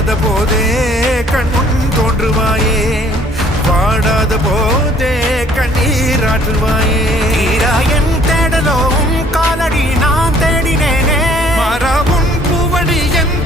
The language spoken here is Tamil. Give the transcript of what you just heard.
வாடாத போதே கண்முன் தோன்றுவாயே, வாடாத போதே கண்ணீராற்றுவாயே. என் தேடலோ உன் காலடி நான் தேடினேனே, மாறாவும் பூவடி என்